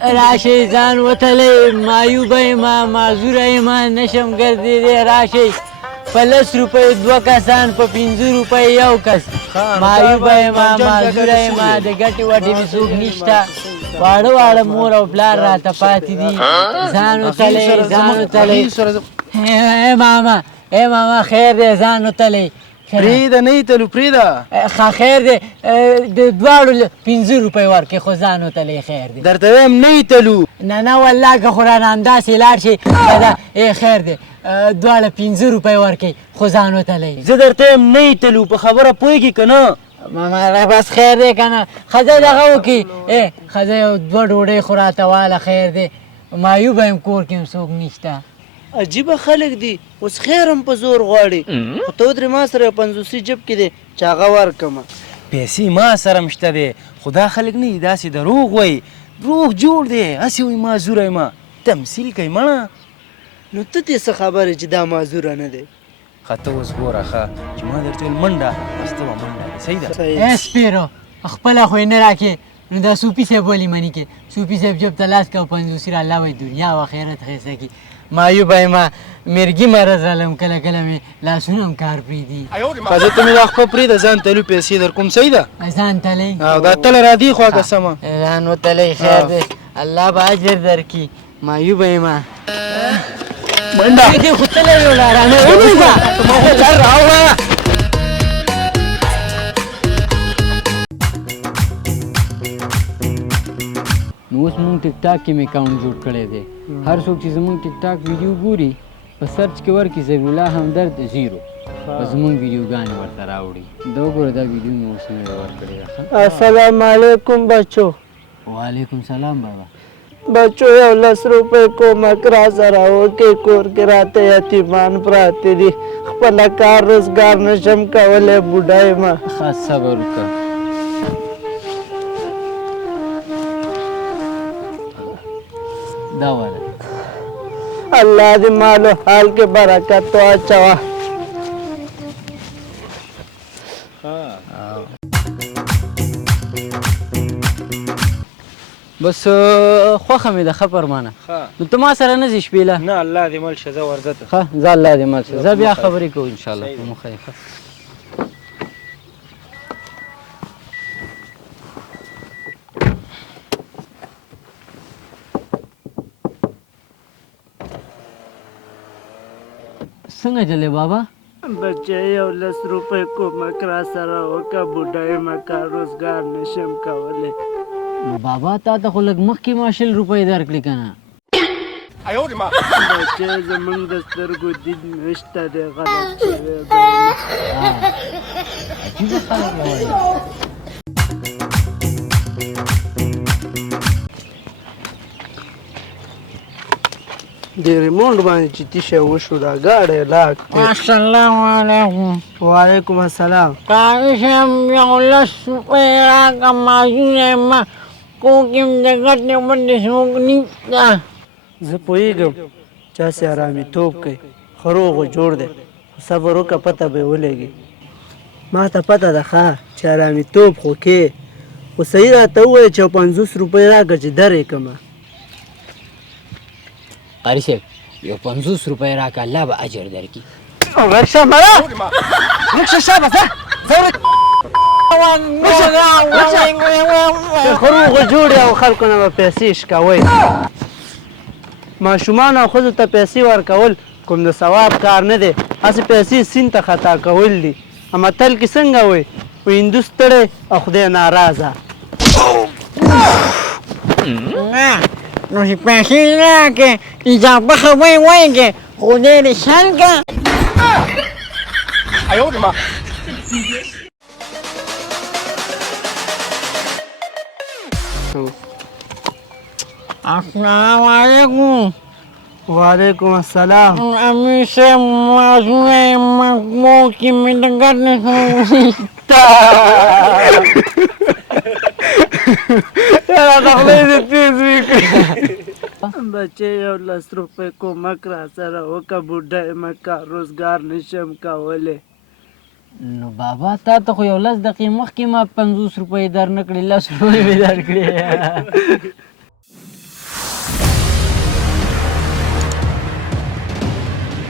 راشئ ځان وتلی معیوبه یمه معذوره یمه نشم ګرځېدی راشئ په 10 روپیو 2 کسان په 15 روپیو یو کس معیوبه یمه معذوره یمه د ګټې وټې مې څوک نشته واړه واړه مور او پلار راته پاتې دي ځان وتلی ځان وتلی ای ماما خیر دی ځان وتلی پرېږده نه یې تلو پرېږده ښه خیر دی د دواړو 15 روپۍ ورکړې خو ځان وتلی خیر دی درته وایم نه یې تلو نه والله که خو رانه همداسې لاړ شي ای خیر دی دواړه 15 روپۍ ورکړې خو ځان وتلی زه درته وایم نه یې تلو په خبره پوهېږې که نه ماما بس خیر دی که نه ښځه دغه وکړي ښځه یو 2 ډوډۍ خو راته واله خیر دی معیوبه یم کور کې هم څوک نشته عجیبه خلک دي اوس خیر هم په زور غواړي خو ته ودرې ما سره یو 50 جب کې دی چې هغه ورکړمه پیسې ما سره هم شته دی خو دا خلک نه دي داسې دروغ وایي دروغ جوړ دی هسې وایي معذوره یم تمثیل کوي مړه نو ته دې څه خبرې چې دا معذوره نه دی ښه ته اوس ګوره ښه چې ما درته ویل منډه بس ته به منډه دی صحیح ده ای سپیرو خپله خو یې نه راکې نو دا صوفي صاحب ولې منې کې صوفي صاحب جب ته لاس که 50 را الله وایي دنیا و آخرت خیسه کړي معیوبه یم مرګي مرض رالم کله کله مې لاسونه هم کار پرېږدي ښه زه ته مې دا خپه پرېږده ځان تلو پیسې در کوم صحیح ده ځان تلی او دا تله را دي خوا که سمه ځان وتلی خیر دی الله به اجر درکړي معیوبه یم منډه خو تلی یو لارانه ونیسه راوړه نو اوس مونږ ټیک ټاک کې مې اکاونټ جوړ کړی دی هر څوک چې زمونږ ټیک ټاک ویډیو ګوري په سرچ کې ورکړي ذبیح الله همدرد 0 په زمونږ ویډیوګانې ورته راوړي دا وګوره دا ویډیو مې اوس نوی ورکړې ده السلام علیکم بچو وعلیکم سلام بابا بچو یو 10 روپۍ کومک را سره وکړې کور کې راته یتیمان پراته دي خپله کار روزګار نشم کولی بوډا یم ښه صبر وکړه دا والا الله دې مالو حال کې برکت واچوه بس خوښه مې ده ښه پرمانه نو ته ما سره نه ځې شپېله نه الله دې مل شه زه ورځه ته ښه زه الله دې مل شه زه بیا خبرې کوو انشاءالله په مخه یې ښه څنګه چلې بابا بچه یو 10 روپۍ کومک را سره وکړه بوډا یم کار روزګار نشم کولی نو بابا تا ته خو لږ مخکې ما 20 روپۍ درکړې که نه بچه زمونږ د سترګو دید نشته دی غلط شوی دی عجیبه خلک وایي د ریمونډ باندې چې تیشه وشو دا ګاډی لاک دی السلام علیکم وعلیکم السلام کاري صاحب یو 10 روپۍ راکړه معذوره یم کور کې م د ګټې وټې څوک نشته زه پوهېږم چاسې ارامېتوب کوي ښه روغ و جوړ دی خو صبر وکړه پته به یې ولګي ما ته پته ده ښه چې ارامېتوب خو کې خو صحیح راته ووایه چې 50 روپۍ راکړه چې درې کړمه قاري صاحب یو 50 روپۍ راکړه الله به اجر درکړي ورشه مړه ورشه شابه ځه خروغ جوړ او خلکو نه به پیسې شکوئ ماشومان او ښځو ته پیسې ورکول کوم د ثواب کار نه دی هسې پیسې سیند ته خطا کول دي متل کې څنګه وایي وایي هندو ستړی او خدای ناراضه نو چې پیسې راکړې اضافه خبرې وایي خدای دې شل کړه السلام علیکم وعلیکم السلام امیر صاحب معذوره یم کور کې مې د ګټې راته خدای دې تېز وکړي بچې یو 10 روپۍ کومک را سره وکړه بوډا یم کار روزګار نشم کولی نو بابا تا ته خو یو 10 دقیقې مخکې ما 50 روپۍ در نه کړې 10 روپۍ مې در کړې